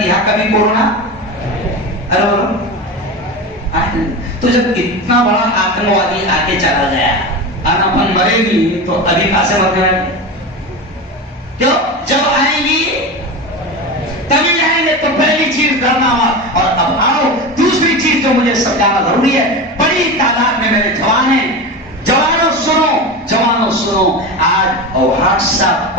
یہاں کبھی کورونا تو جب اتنا بڑا آتنکوادی آگے چلا گیا اور اپن مرے گی تو ابھی کہاں سے مرنے والے؟ کیوں؟ جب آئیں گی تبھی آئیں گے تو پہلی چیز ڈرنا ہوا. اور اب آؤ دوسری چیز جو مجھے سمجھانا ضروری ہے. بڑی تعداد میں میرے جوان ہیں. جوانوں سنو آج واٹس ایپ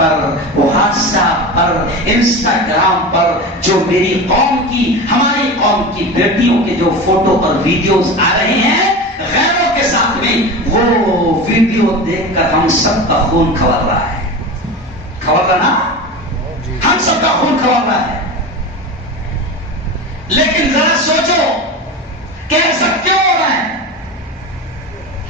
پر انسٹاگرام پر جو میری قوم کی ہماری قوم کی بیٹیوں کے جو فوٹو اور ویڈیوز آ رہے ہیں غیروں کے ساتھ میں, وہ ویڈیو دیکھ کر ہم سب کا خون کھول رہا ہے. کھول رہا نا, ہم سب کا خون کھول رہا ہے. لیکن ذرا سوچو کہ ایسا کیوں ہو رہا ہے؟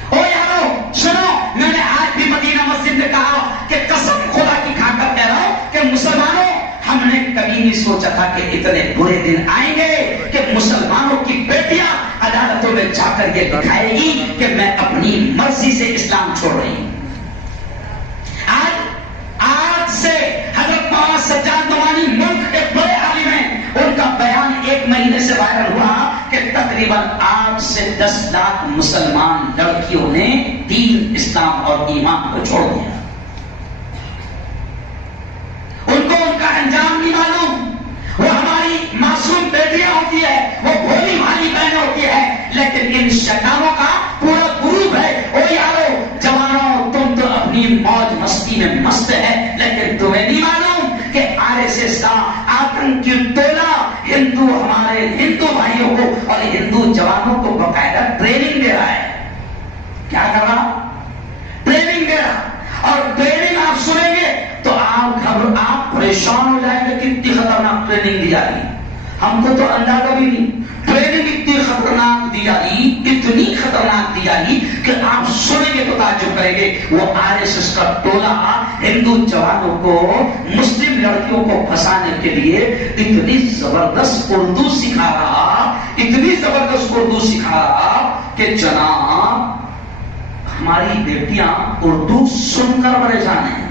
او یارو سنو, میں نے آج بھی مدینہ مسجد میں کہا کہ قسم خدا کی کھا کر کہہ رہا ہوں کہ مسلمانوں, ہم نے کبھی نہیں سوچا تھا کہ اتنے برے دن آئیں گے کہ مسلمانوں کی بیٹیاں عدالتوں میں جا کر یہ دکھائے گی کہ میں اپنی مرضی سے اسلام چھوڑ رہی ہوں. آج سے حضرت مولانا سجاد نعمانی ملک کے بڑے عالم ہیں, ان کا بیان ایک مہینے سے وائرل ہوا کہ تقریباً 8 سے 10 لاکھ مسلمان لڑکیوں نے دین, اسلام اور ایمان کو چھوڑ دیا. ان کو ان کا انجام نہیں معلوم. وہ ہماری معصوم بیٹیاں ہوتی ہے, وہ بھولی بھالی بہنیں ہوتی ہے, لیکن ان شیطانوں کا پورا گروپ ہے. او یارو جوانوں, تم تو اپنی موج مستی میں مست ہے, لیکن تمہیں نہیں معلوم کہ RSS کا آتنکی ٹولہ ہمارے ہندو بھائیوں کو اور ہندو جوانوں کو باقاعدہ ٹریننگ دے رہا ہے. کیا کر رہا؟ ٹریننگ دے رہا. اور ٹریننگ آپ سنیں گے تو آپ پریشان ہو جائیں گے, کتنی خطرناک ٹریننگ دی جا رہی. ہم کو تو اندازہ بھی نہیں. ٹریننگ اتنی خطرناک دی جا رہی, اتنی خطرناک دی جا رہی کہ آپ سنیں گے تو تعجب کریں گے. وہ RSS کا ٹولہ ہندو جوانوں کو, مسلم لڑکیوں کو پھنسانے کے لیے اتنی زبردست اردو سکھا رہا کہ جناب ہماری بیٹیاں اردو سن کر پریشان ہیں.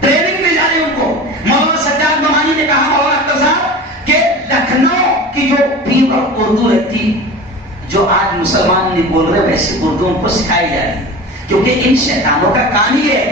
ٹریننگ دی جا رہی ان کو. مولانا سجاد نعمانی نے کہا, مولانا اختر صاحب, کہ لکھنؤ کی جو پیور اردو رہتی, جو آج مسلمان نہیں بول رہے ویسی اردو ان کو سکھائی جا رہی, کیونکہ ان شیطانوں کا کام ہی ہے.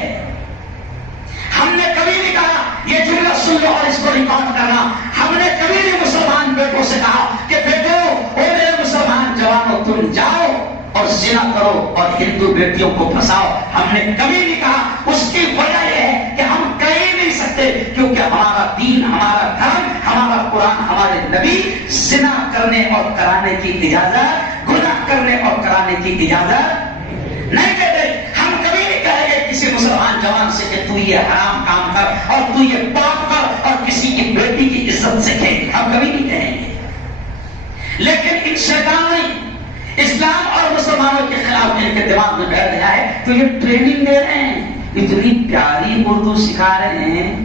ہم نے کبھی نہیں کہا یہ جملہ سن لو اور اس کو ریکارڈ کرنا. ہم نے کبھی نہیں مسلمان بیٹوں سے کہا کہ بیٹو, او میرے مسلمان جوانوں, تم جاؤ اور زنا کرو اور ہندو بیٹیوں کو پھنساؤ. ہم نے کبھی نہیں کہا. اس کی وجہ یہ ہے کہ ہم کہہ ہی نہیں سکتے, کیونکہ ہمارا دین, ہمارا دھرم, ہمارا قرآن, ہمارے نبی زنا کرنے اور کرانے کی اجازت, گناہ کرنے اور کرانے کی اجازت نہیں دیتے. ہم کبھی نہیں کہیں گے کسی مسلمان جوان سے کہ تو یہ حرام کام کر اور تو یہ پاپ کر اور کسی کی بیٹی کی عزت سے کہیں. ہم کبھی نہیں کہیں گے. لیکن ان شیطانوں نے اسلام اور مسلمانوں کے خلاف ان کے دماغ میں بیٹھ گیا ہے, تو یہ ٹریننگ دے رہے ہیں, اتنی پیاری اردو سکھا رہے ہیں.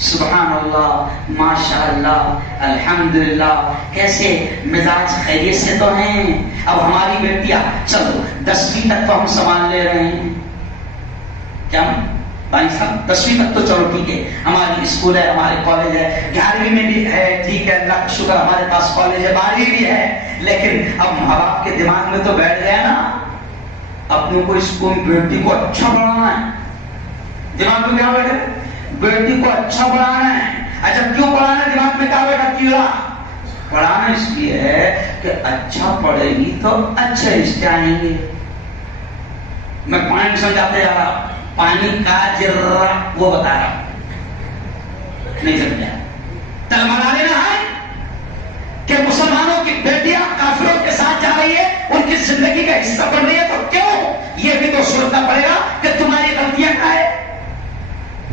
سبحان اللہ, ماشاء اللہ, الحمدللہ. کیسے مزاج خیریت سے تو ہیں. اب ہماری بیٹیاں چلو 10ویں تک تو ہم سنبھال لے رہے ہیں. کیا بھائی صاحب 10ویں تک تو چلو ٹھیک ہے, ہماری اسکول ہے, ہمارے کالج ہے, 11ویں میں بھی ہے, ٹھیک ہے, اللہ کا شکر ہمارے پاس کالج ہے, 12ویں بھی ہے. لیکن اب ماں باپ کے دماغ میں تو بیٹھ گیا نا, اپنے کو اسکول بیٹی کو اچھا پڑھانا ہے. دماغ میں کیا بیٹھے؟ بیٹی کو اچھا پڑھانا ہے. اچھا کیوں پڑھانا ہے؟ دماغ میں کیا بیٹھا؟ کیڑا. پڑھانا اس لیے ہے کہ اچھا پڑھے گی تو اچھے رشتے آئیں گے. میں پوائنٹ سمجھاتے جا رہا, پانی کا جرہ وہ بتا رہا, نہیں سمجھا. تلمرا لینا ہے کہ مسلمانوں کی بیٹیاں کافروں کے ساتھ جا رہی ہے, ان کی زندگی کا حصہ بن رہی ہے, تو کیوں؟ یہ بھی تو سوچنا پڑے گا کہ تمہاری غلطیاں کیا ہے.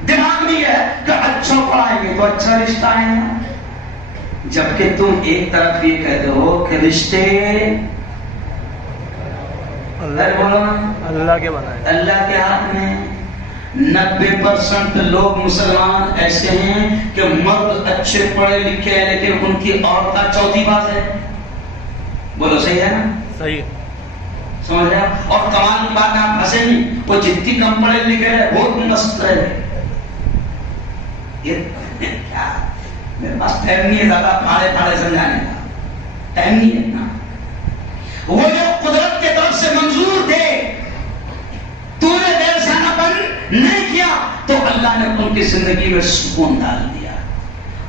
دماغ میں ہے کہ اچھا پڑھائیں گے تو اچھا رشتہ آئے گا, جبکہ تم ایک طرف یہ کہتے ہو کہ رشتے اللہ کے بنائے, اللہ کے ہاتھ میں. 90% لوگ مسلمان ایسے ہیں کہ مرد اچھے پڑھے لکھے ہیں لیکن ان کی عورتیں چوتھی باز ہے. بولو صحیح ہے نا؟ صحیح سمجھ رہے. اور کمال کی بات آپ ہنسیں نہیں, وہ جتنی کم پڑھے لکھے ہیں بہت مست ہے. میرے پاس ٹائم نہیں ہے زیادہ پھاڑے پھاڑے سمجھانے کا، ٹائم نہیں ہے نا۔ وہ جو قدرت کے طرف سے منظور تھے، تو نے دیوسانپن نہیں کیا تو اللہ نے ان کی زندگی میں سکون ڈال دیا،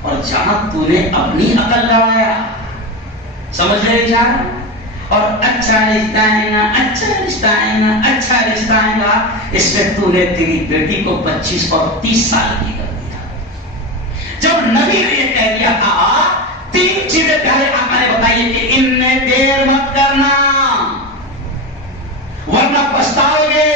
اور جہاں تو نے اپنی عقل لڑایا، سمجھ رہے جان، اور اچھا رشتہ آئے گا، اچھا رشتہ آئے گا، اچھا رشتہ آئے گا، اس میں تو نے تیری بیٹی کو 25 اور 30 سال کی کر دیا۔ جب نبی نے یہ کہہ دیا تھا، 3 چیزیں پیارے آقا نے بتائی کہ ان میں دیر مت کرنا ورنہ پچھتاؤ گے۔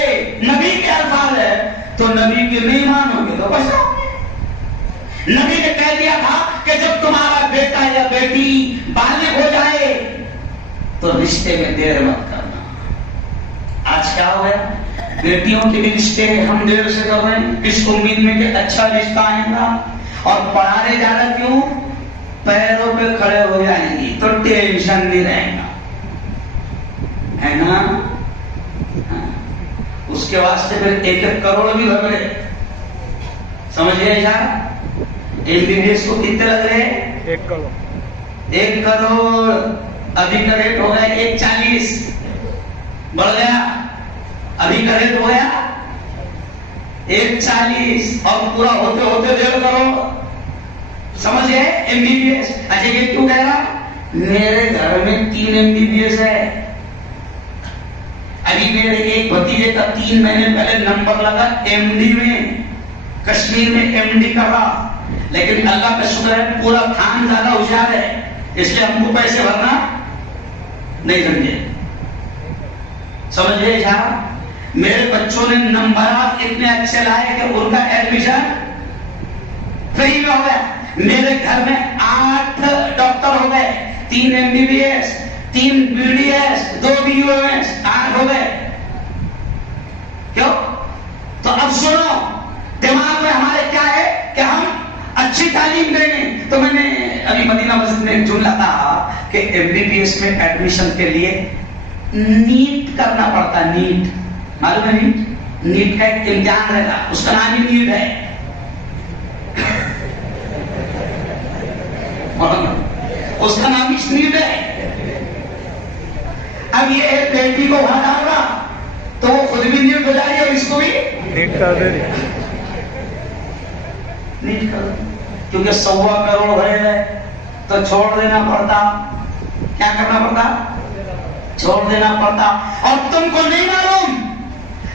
نبی کے الفاظ ہے تو نبی کے نہیں مانو گے تو پچھتاؤ گے۔ نبی نے کہہ دیا تھا کہ جب تمہارا بیٹا یا بیٹی بالغ ہو جائے تو رشتے میں دیر مت کرنا۔ آج کیا ہو گیا؟ بیٹیوں کے بھی رشتے ہم دیر سے کر رہے ہیں اس امید میں کہ اچھا رشتہ آئے گا، اور پڑھانے جانا کیوں؟ پیروں پہ کھڑے ہو جائیں گی تو ٹینشن نہیں رہے گا، ہے نا؟ اس کے واسطے پھر 1-1 کروڑ بھی لگ رہے، سمجھ گئے یار؟ MBBS کو کتنے لگ رہے؟ 1 کروڑ۔ 1 کروڑ ابھی کا ریٹ ہو گیا 1.40، بڑھ گیا، ابھی کا ریٹ ہو گیا 1.40، اور پورا ہوتے ہوتے 1.5 کروڑ، سمجھ گئے؟ MBBS۔ اچھا یہ کیوں کہہ رہا؟ میرے گھر میں 3 MBBS ہے۔ ابھی میرے ایک بھتیجے کا 3 مہینے پہلے نمبر لگا MD میں، کشمیر میں MD کر رہا، لیکن اللہ کا شکر ہے پورا تھان زیادہ ہوشیار ہے، اس لیے ہم کو پیسے بھرنا نہیں سمجھے، سمجھ گئے جہاں؟ میرے بچوں نے نمبرات اتنے اچھے لائے کہ ان کا ایڈمیشن فری میں ہو گیا۔ میرے گھر میں 8 ڈاکٹر ہو گئے، 3 MBBS، 3 BDS، 2 BUMS، 8 ہو گئے۔ کیوں؟ تو اب سنو، دماغ میں ہمارے کیا ہے کہ ہم اچھی تعلیم دیں گے۔ تو میں نے ابھی مدینہ مسجد میں جملہ کہا کہ MBBS میں ایڈمیشن کے لیے نیٹ کرنا پڑتا، نیٹ معلوم ہے؟ نیٹ کا ایک امتحان رہتا، اس کا نام ہی نیٹ ہے، اس کا نام ہی نیٹ ہے۔ اب یہ ایک بیٹی کو وہاں ڈال رہا تو وہ خود بھی نیٹ ہو جائے اور اس کو بھی نیٹ کر دے، نیٹ کر دے، کیونکہ 1.25 کروڑ ہے تو چھوڑ دینا پڑتا۔ کیا کرنا پڑتا؟ چھوڑ دینا پڑتا۔ اور تم کو نہیں معلوم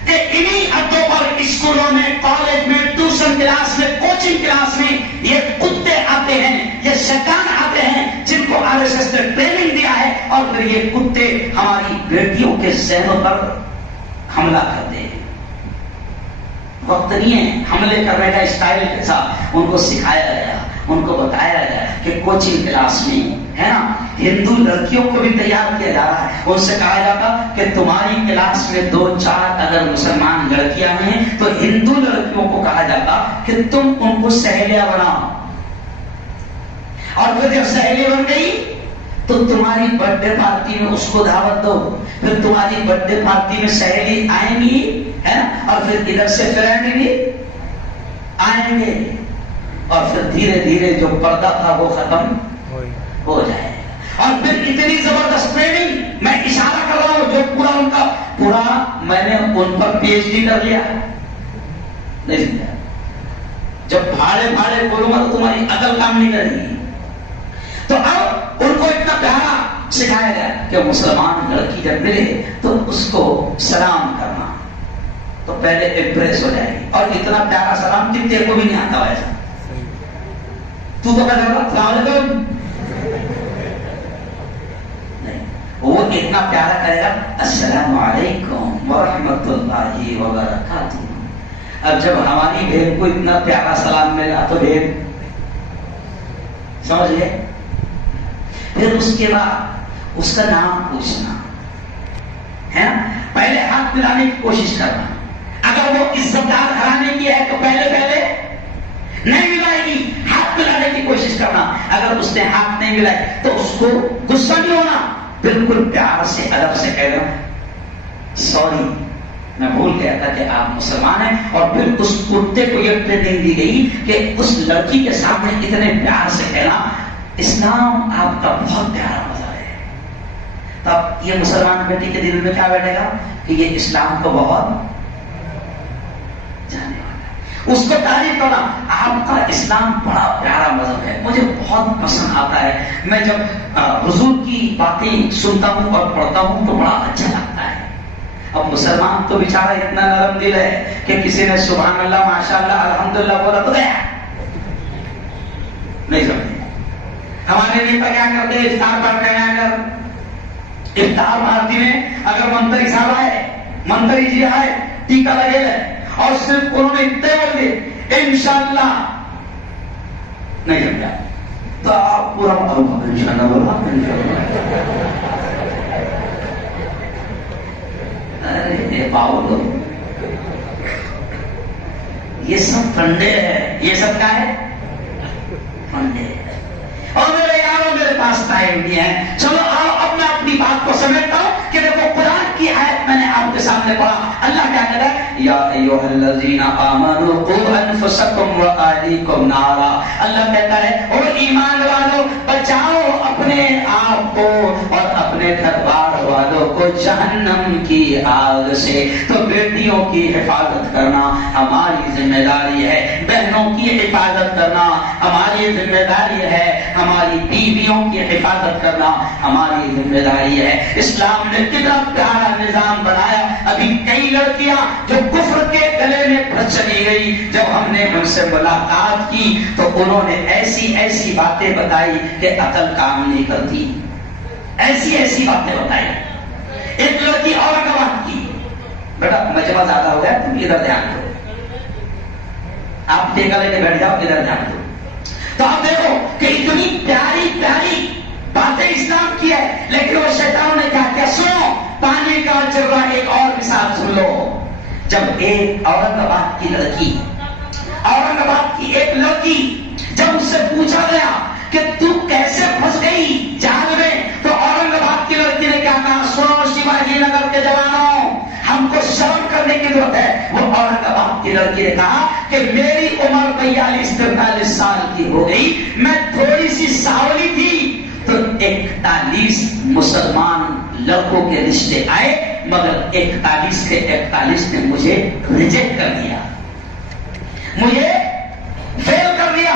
کہ انہی حدوں پر اسکولوں میں، کالج میں، ٹیوشن کلاس میں، کوچنگ کلاس میں یہ کتے آتے ہیں، یہ شیطان آتے ہیں جن کو RSS نے ٹریننگ دیا ہے، اور پھر یہ کتے ہماری بیٹیوں کے ذہنوں پر حملہ کرتے ہیں۔ وقت نہیں ہے حملے کرنے کا اسٹائل کے ساتھ، ان کو سکھایا گیا، ان کو بتایا گیا کہ کوچنگ کلاس میں ہے نا، ہندو لڑکیوں کو بھی تیار کیا جا رہا ہے، ان سے کہا جاتا کہ تمہاری کلاس میں 2-4 اگر مسلمان لڑکیاں ہیں تو ہندو لڑکیوں کو کہا جاتا کہ تم ان کو سہیلیاں بناؤ، اور پھر جب سہیلی بن گئی تو تمہاری برتھ ڈے پارٹی میں اس کو دعوت دو، پھر تمہاری برتھ ڈے پارٹی میں سہیلی آئیں گی ہے نا، اور پھر ادھر سے فرینڈ بھی آئیں گے، اور پھر دھیرے دھیرے جو پردہ تھا وہ ختم ہو جائے گا۔ اور پھر اتنی زبردست ٹریننگ، میں اشارہ کر رہا ہوں جو پورا ان کا پورا میں نے ان پر PhD کر لیا نہیں سمجھا۔ جب بھاڑے بھاڑے بولوں گا تو تمہاری عقل کام نہیں کرے گی۔ تو اب ان کو اتنا پیارا سکھایا گیا کہ مسلمان لڑکی جب ملے تو اس کو سلام کرنا، تو پہلے امپریس ہو جائے گی، اور اتنا پیارا سلام کتنے کو بھی نہیں آتا ویسا۔ تو کہتا ہے السلام علیکم، نہیں، وہ اتنا پیارا کرے گا السلام علیکم ورحمۃ اللہ وبرکاتہ۔ اب جب ہماری بہن کو اتنا پیارا سلام ملا تو بہن سمجھ گئے۔ پھر اس کے بعد اس کا نام پوچھنا ہے نا، پہلے ہاتھ ملانے کی کوشش کرنا، اگر وہ عزت دار گھرانے کی ہے تو پہلے نہیں ملائے گی، ہاتھ ملانے کی کوشش کرنا، اگر اس نے ہاتھ نہیں ملائے تو اس کو غصہ نہیں ہونا، بالکل پیار سے ادب سے کہنا سوری میں بھول گیا تھا کہ آپ مسلمان ہیں. اور پھر اس کتے کو یہ ٹریننگ دی گئی کہ اس لڑکی کے سامنے اتنے پیار سے کہنا اسلام آپ کا بہت پیارا مذہب ہے. تب یہ مسلمان بیٹی کے دل میں کیا بیٹھے گا کہ یہ اسلام کو بہت جانے والا ہے. اس کو تعریف کرنا آپ کا اسلام بڑا پیارا مذہب ہے, مجھے بہت پسند آتا ہے. میں جب حضور کی باتیں سنتا ہوں اور پڑھتا ہوں تو بڑا اچھا لگتا ہے. اب مسلمان تو بیچارہ اتنا نرم دل ہے کہ کسی نے سبحان اللہ ماشاء اللہ الحمدللہ بولا تو گیا نہیں سمجھے. ہمارے نیتا کیا کرتے ہیں, افطار پڑھ کے آیا کر افطار پارٹی میں اگر منتری صاحب آئے, منتری جی آئے, ٹیکا لگے اور صرف انہوں نے اتنے بول دے انشاءاللہ نہیں سمجھا تو آپ پورا انشاءاللہ بولا ارے باؤ یہ سب فنڈے ہے, یہ سب کیا ہے فنڈے. اور میرے یاروں میرے پاس ٹائم نہیں ہے, چلو آؤ اب میں اپنی بات کو سمیٹتا ہوں کہ دیکھو قرآن کی آیت میں نے آپ کے سامنے پڑھا. اللہ کیا کہہ رہا ہے, یا ایھا الذین آمنوا قوا انفسکم واہلیکم نارا. اللہ کہتا ہے او ایمان والو بچاؤ اپنے آپ کو اور اپنے گھر بار والوں کو جہنم کی آگ سے. تو بیٹیوں کی حفاظت کرنا ہماری ذمہ داری ہے, بہنوں کی حفاظت کرنا ہماری ذمہ داری ہے, ہماری بیویوں کی حفاظت کرنا ہماری ذمہ داری ہے. اسلام نے کتنا پیارا نظام بنایا. ابھی کئی لڑکیاں جو کفر کے گلے میں پھنس چلی گئی, جب ہم نے ان سے ملاقات کی تو انہوں نے ایسی ایسی باتیں بتائی کہ عقل کام نہیں کرتی, ایسی ایسی باتیں بتائی. ایک لڑکی اورنگ آباد کی, بیٹا مجمع زیادہ ہو گیا تم ادھر دھیان دو, آپ ٹیکا لے کے بیٹھ جاؤ ادھر دھیان دو. تو آپ دیکھو کہ اتنی پیاری پیاری باتیں اسلام کی ہے, لیکن وہ شیطان نے کہا کیا سنو پانی کا چل رہا. ایک اور مثال سن لو. جب ایک اورنگ آباد کی لڑکی, اورنگ آباد کی ایک لڑکی جب اس سے پوچھا گیا کہ تو کیسے پھنس گئی جال میں, تو اورنگ آباد کی لڑکی نے کیا کہا, سنو شیواجی نگر کے جوانوں ہم کو شرم کرنے کی ضرورت ہے. وہ اورنگ آباد کی لڑکی نے کہا کہ میری عمر 42-43 سال کی ہو گئی, میں تھوڑی سی ساولی تھی تو 41 مسلمان لڑکوں کے رشتے آئے, مگر 41 کے 41 نے مجھے ریجیکٹ کر دیا, مجھے فیل کر دیا.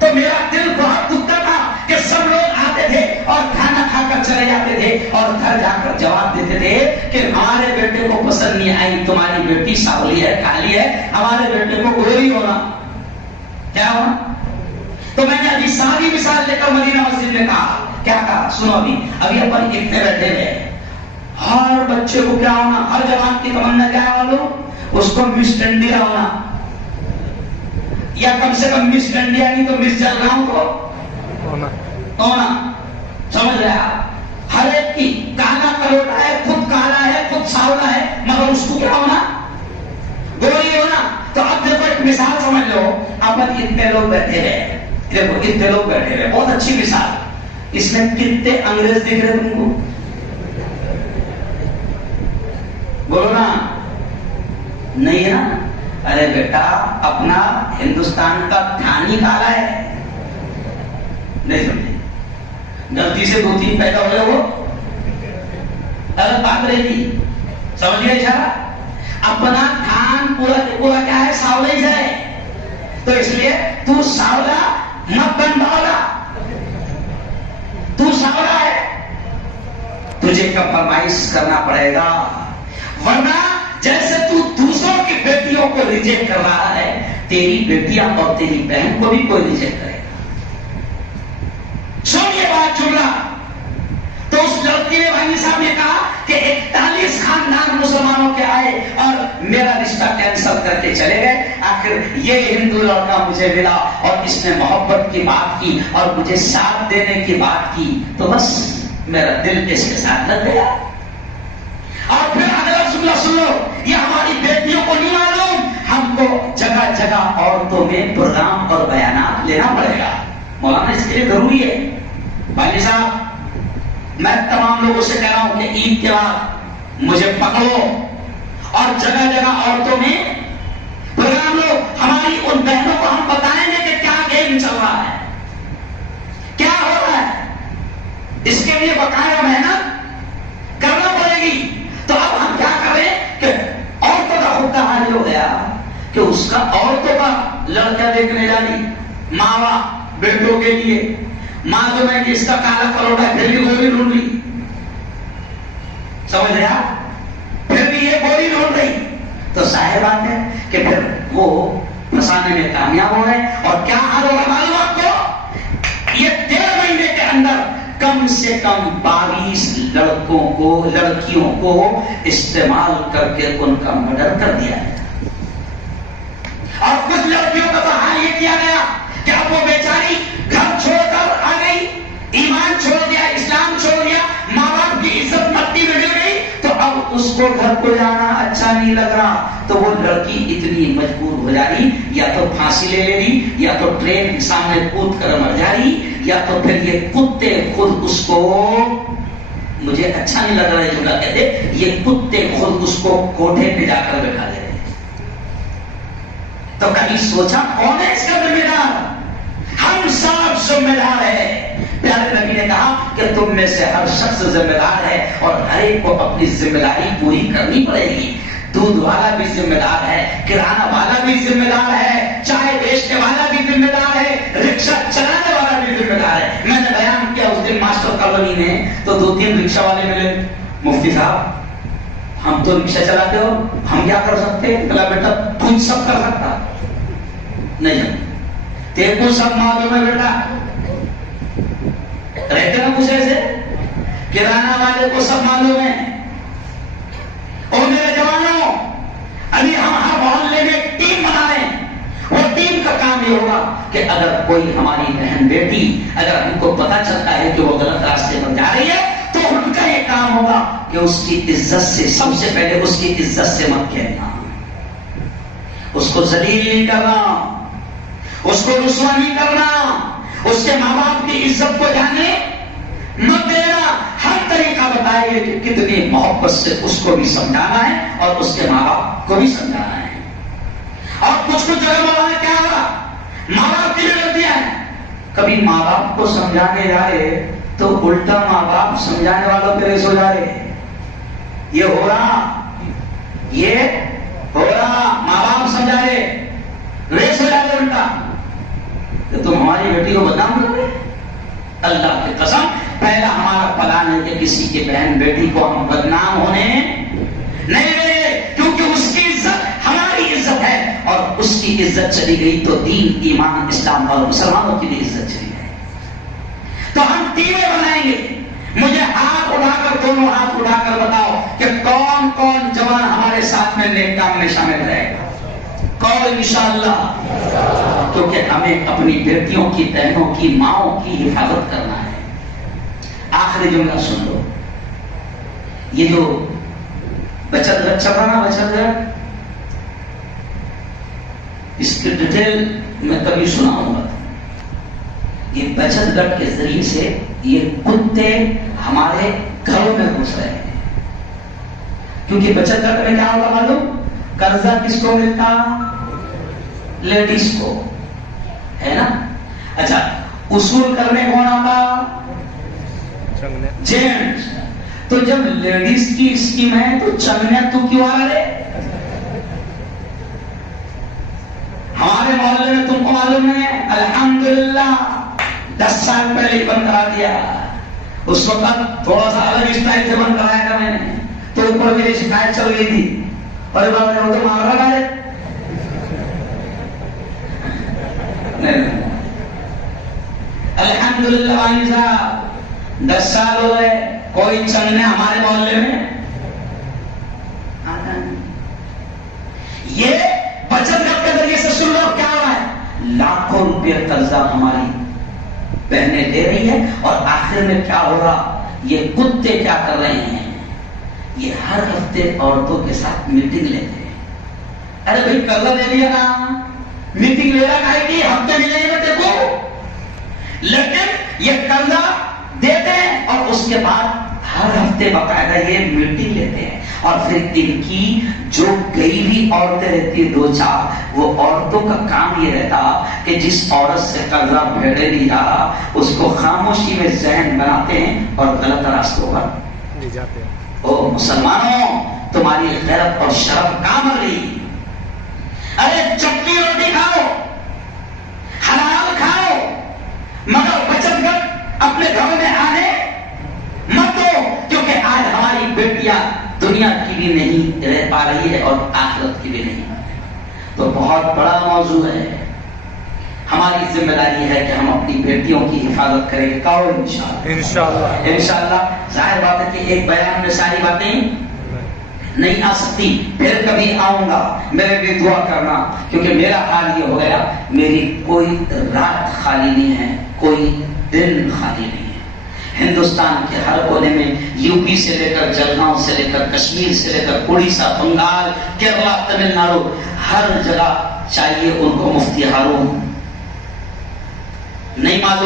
تو میرا دل بہت دکھتا تھا کہ سب لوگ آتے تھے اور کھانا کھا کر چلے جاتے تھے اور گھر جا کر جواب دیتے تھے کہ ہمارے بیٹے کو پسند نہیں آئی, تمہاری بیٹی ساولی ہے کالی ہے, ہمارے بیٹے کو گوری ہونا کیا ہونا. تو میں نے ابھی ساری مثال لے کر مدینہ مسجد میں کہا, کیا کہا سنو, ابھی اپن اتنے بیٹھے ہوئے, ہر بچے کو کیا ہونا, ہر جوان کی تمنا کیا ہے والو, اس کو مس انڈیا ہونا, یا کم سے کم مس انڈیا نہیں تو مس جلگاؤں کو ہونا. سمجھ رہے آپ, ہر ایک کی کالا کروٹا ہے, خود کالا ہے خود ساولا ہے, مگر اس کو کیا ہونا, گوری ہونا. تو اب دیکھو ایک مثال سمجھ لو, اپن اتنے لوگ بیٹھے ہیں, دیکھو اتنے لوگ بیٹھے ہیں, بہت اچھی مثال. اس میں کتنے انگریز دکھ رہے تم کو, بولو نا, نہیں ہے نا. ارے بیٹا اپنا ہندوستان کا دھانی کالا ہے, نہیں سمجھے, غلطی سے 2-3 پیدا ہوئے وہ الگ بات رہی تھی, سمجھ گئے اشارہ. اپنا دھان پورا پورا کیا ہے, ساولا ہی ہے. تو اس لیے تو ساولا مت بن باولا, تو ساولا ہے, تجھے کمپرومائز کرنا پڑے گا, ورنہ جیسے تو دوسروں کی بیٹیوں کو ریجیکٹ کر رہا ہے, تیری بیٹیاں اور تیری بہن کو بھی کوئی ریجیکٹ کرے گا. سن یہ بات جملہ. تو اس لڑکی نے بھائی صاحب نے کہا کہ 41 خاندان مسلمانوں کے آئے اور میرا رشتہ کینسل کر کے چلے گئے. آخر یہ ہندو لڑکا مجھے ملا اور اس نے محبت کی بات کی اور مجھے ساتھ دینے کی بات کی, تو بس میرا دل اس کے ساتھ لگ گیا. اور پھر اگلا جملہ سن لو, یہ ہماری بیٹیوں کو نہیں معلوم, ہم کو جگہ جگہ عورتوں میں پروگرام اور بیانات لینا پڑے گا. مولانا اس کے لیے ضروری ہے. بھائی صاحب میں تمام لوگوں سے کہہ رہا ہوں کہ عید کے بعد مجھے پکڑو اور جگہ جگہ عورتوں میں پروگرام لو. ہماری ان بہنوں کو ہم بتائیں گے کہ کیا گیم چل رہا ہے, کیا ہو رہا ہے. اس کے لیے بقایا محنت کرنا پڑے گی. تو اب ہم کیا کریں کہ عورتوں کا خود کا حال ہو گیا کہ اس کا عورتوں کا لڑکا دیکھنے جانی, ماں باپ بیٹوں کے لیے, ماں تو میں کہ اس کا کالا پروٹا پھر بھی گولی ڈھونڈ لی, سمجھ رہے آپ, پھر بھی یہ گولی ڈھونڈ رہی. تو ظاہر بات ہے کہ پھر وہ پھنسانے میں کامیاب ہو رہے ہیں. اور کیا حال ہوگا معلوم آپ کو, یہ 13 مہینے کے اندر کم سے کم 22 لڑکوں کو, لڑکیوں کو استعمال کر کے ان کا مرڈر کر دیا ہے. اور کچھ لڑکیوں کا تو حال یہ کیا گیا کہ اب وہ بیچاری گھر چھوڑ کر آ گئی, ایمان چھوڑ دیا, اسلام چھوڑ دیا, ماں باپ کی عزت مٹی میں مل گئی, تو اب اس کو گھر کو جانا اچھا نہیں لگ رہا. تو وہ لڑکی اتنی مجبور ہو جا رہی, یا تو پھانسی لے رہی, یا تو ٹرین کے سامنے کود کر مر جا رہی, یا تو پھر یہ کتے خود اس کو, مجھے اچھا نہیں لگ رہا ہے جملہ کہتے, یہ کتے خود اس کو کوٹھے پہ جا کر بٹھا دے رہے. تو کبھی سوچا کون ہے اس کا ذمہ دار؟ ہم سب ذمہ دار ہیں. پیارے نبی نے کہا کہ تم میں سے ہر شخص ذمہ دار ہے اور ہر ایک کو اپنی ذمہ داری پوری کرنی پڑے گی. دودھ والا بھی ذمہ دار ہے, کرانہ والا بھی ذمہ دار ہے, چائے بیچنے والا بھی ذمہ دار ہے, رکشہ چلانے والا بھی ذمہ دار ہے. میں نے بیان کیا اس دن ماسٹر کالونی میں, تو 2-3 رکشہ والے ملے. مفتی صاحب ہم تو رکشہ چلاتے ہو, ہم کیا کر سکتے؟ کہا بیٹا تم سب کر سکتا نہیں, تیرے کو سب معلوم ہے بیٹا. رہتے نا کچھ ایسے, کرانہ والے کو سب معلوم ہے. اور میرے جوانوں, ابھی ہم ہر محلے میں ایک ٹیم بنا رہے ہیں. وہ ٹیم کا کام یہ ہوگا کہ اگر کوئی ہماری بہن بیٹی, اگر ہم کو پتا چلتا ہے کہ وہ غلط راستے پر جا رہی ہے, تو ان کا یہ کام ہوگا کہ اس کی عزت سے, سب سے پہلے اس کی عزت سے مت کہنا, اس کو ذلیل نہیں کرنا, اس کو رسوا نہیں کرنا, اس کے ماں باپ کی عزت کو جانے مت دینا. ہر طریقہ بتائیں گے کہ کتنی محبت سے اس کو بھی سمجھانا ہے اور اس کے ماں باپ کو بھی سمجھانا ہے. اور کچھ جگہ بولا کیا ہوگا, ماں باپ کی بھی غلطیاں ہیں. کبھی ماں باپ کو سمجھانے جائے تو الٹا ماں باپ سمجھانے والوں پہ ریس ہو جا رہے. یہ ہو رہا, یہ ہو رہا, ماں باپ سمجھا رہے, ریس ہو جا رہے الٹا کہ تم ہماری بیٹی کو بدنام کر رہے. اللہ کی قسم, پہلا ہمارا پلان ہے کہ کسی کی بہن بیٹی کو ہم بدنام ہونے نہیں دیں, کیونکہ اس کی عزت ہماری عزت ہے, اور اس کی عزت چلی گئی تو دین, ایمان, اسلام اور مسلمانوں کی بھی عزت چلی گئی. تو ہم ٹیمیں بنائیں گے. مجھے ہاتھ اٹھا کر, دونوں ہاتھ اٹھا کر بتاؤ کہ کون کون جوان ہمارے ساتھ میں نیک کام میں شامل رہے گا. کون؟ انشاءاللہ. کیونکہ ہمیں اپنی بیٹیوں کی, بہنوں کی, ماؤں کی حفاظت کرنا ہے. آخری جملہ سن لو, یہ جو بچت گھر چل رہا نا, بچت گھر, اس کی ڈیٹیل میں کبھی سنا ہوگا. یہ بچت گھر کے ذریعے سے یہ کتے ہمارے گھروں میں گھس رہے ہیں. کیونکہ بچت گھر میں کیا ہوگا معلوم, قرضہ کس کو ملتا؟ لیڈیز کو, ہے نا. اچھا, اصول کرنے کون آتا؟ جینٹس. تو جب لیڈیز کی اسکیم ہے تو چلنے تو کیوں آ رہے؟ ہمارے محلے میں تم کو معلوم ہے, الحمدللہ 10 سال پہلے بند کرا دیا. اس وقت تھوڑا سا الگ اسٹائل سے بند کرایا تھا میں نے, تو اوپر میری شکایت چل گئی تھی, اور بات میں تو مار رہا ہے. الحمدللہ وانی صاحب 10 سال ہو گئے, کوئی چلنے ہمارے محلے میں آتا نہیں. یہ بچت گھر کے ذریعے سے سن لو کیا ہوا ہے. لاکھوں روپے قرضہ ہماری بہنیں دے رہی ہے, اور آخر میں کیا ہو رہا, یہ کتے کیا کر رہے ہیں, یہ ہر ہفتے عورتوں کے ساتھ میٹنگ لیتے ہیں. ارے بھائی قرضہ دے دیا نا, میٹنگ لے رہا ہے کہ ہفتے ملیں گے بیٹے کو, لیکن یہ قرضہ دیتے ہیں اور اس کے بعد ہر ہفتے باقاعدہ یہ میٹنگ لیتے ہیں. اور پھر ان کی جو گئی بھی عورتیں رہتی ہیں دو چار، وہ عورتوں کا کام یہ رہتا کہ جس عورت سے قرضہ بھیڑے لیا اس کو خاموشی میں ذہن بناتے ہیں اور غلط راستوں پر لے جاتے ہیں۔ او مسلمانوں، تمہاری غیرت اور شرف کام آ گئی۔ ارے چپکی روٹی کھاؤ، حلال کھاؤ، مگر بچت کر اپنے گھر میں آنے مت دو، کیونکہ آج ہماری بیٹیاں دنیا کی بھی نہیں رہ پا رہی ہے اور آخرت کی بھی نہیں۔ تو بہت بڑا موضوع ہے، ہماری ذمہ داری ہے کہ ہم اپنی بیٹیوں کی حفاظت کریں گے، کہو انشاءاللہ۔ انشاءاللہ ظاہر بات ہے کہ ایک بیان میں ساری باتیں نہیں آ سکتی، پھر کبھی آؤں گا، میرے بھی دعا کرنا، کیونکہ میرا حال یہ ہو گیا، میری کوئی رات خالی نہیں ہے، کوئی دن خالی نہیں ہے۔ ہندوستان کے ہر کونے میں، یو پی سے لے کر جلگاؤں سے لے کر کشمیر سے لے کر اڑیسہ، بنگال، کیرلا، تمل ناڈو، ہر جگہ چاہیے ان کو مفتی ہارون، نہیں معلوم